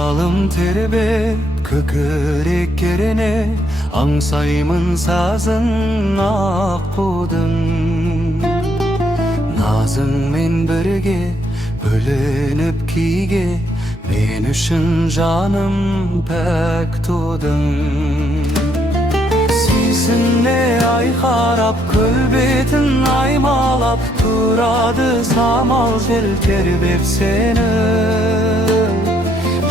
Alım terbet kökörek yerine, аңсаймын sazın аққудың. Назыңмен бірге бөленіп күйге, мен үшін жаным пәк тудың. Сүйсіне ай қарап, көл бетін аймалап, тұрады самал жел тербеп сені.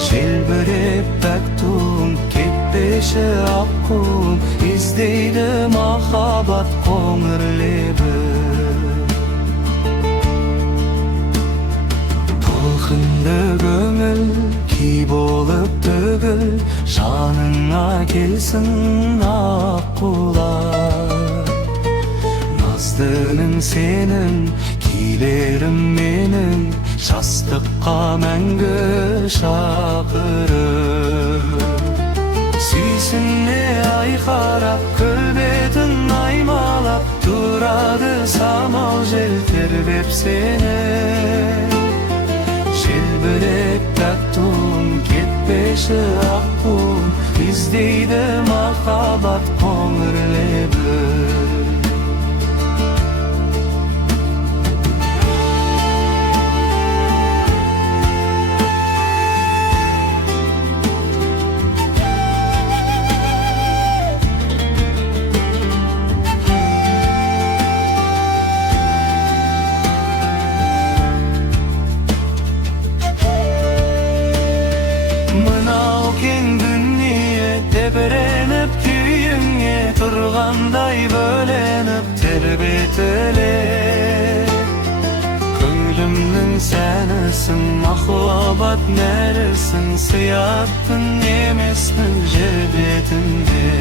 Желбіреп пәк туым, кетпеші аққуым, іздейді махаббат қоңыр лебі. Толқынды көңіл күй болып төгіл, жаныңа келсін аққулар. Наздының сенің, күйлерім менің, жастыққа мәңгі шақырып. Сүйсіне ай қарап, көл бетін аймалап, тұрады самал жел тербеп сені. Желбіреп пәк туым, кетпеші аққуым, іздейді махаббат қоңыр лебі. Тебіреніп күйіңе тұрғандай бөленіп тербетіле. Көңілімнің сәнісің, махаббат нәрісің, сияттың емеспін жер бетінде.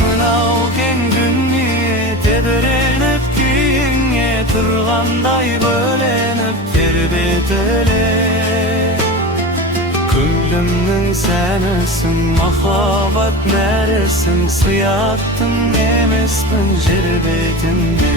Мынау кең дүние тебіреніп күйіңе тұрғандай бөленіп тербетіле. Көңілімнің сәнісің, махаббат нәрісің, сияттың емеспін жер бетінде.